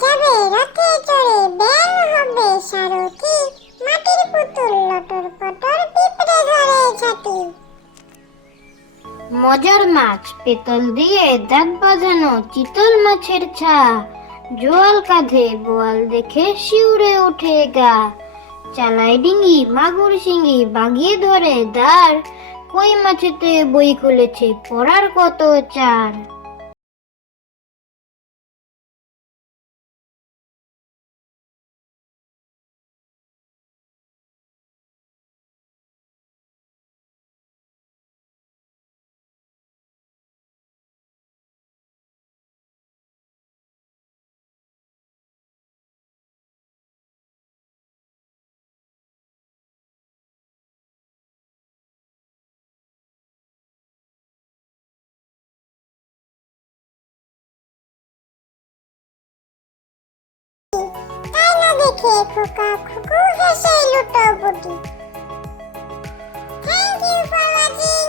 যাবে রথে চড়ে, ব্যাং হবে সারথি, মাটির পুতুল লটর পটর পিঁপড়ে ধরে ছাতি। মজার মাছ পেতল দিয়ে দাঁত বাঁধানো চিতল মাছের ছা, জোয়াল কাঁধে বোয়াল দেখে শিউরে ওঠে গা। চালায় ডিঙ্গি মাগুর শিঙ্গি বাগিয়ে ধরে দাঁড়, কই মাছেতে বই খুলেছে পড়ার কত চার। তাই না দেখে খোকা খুকু হেসে লুটোপুটি। Thank you for watching.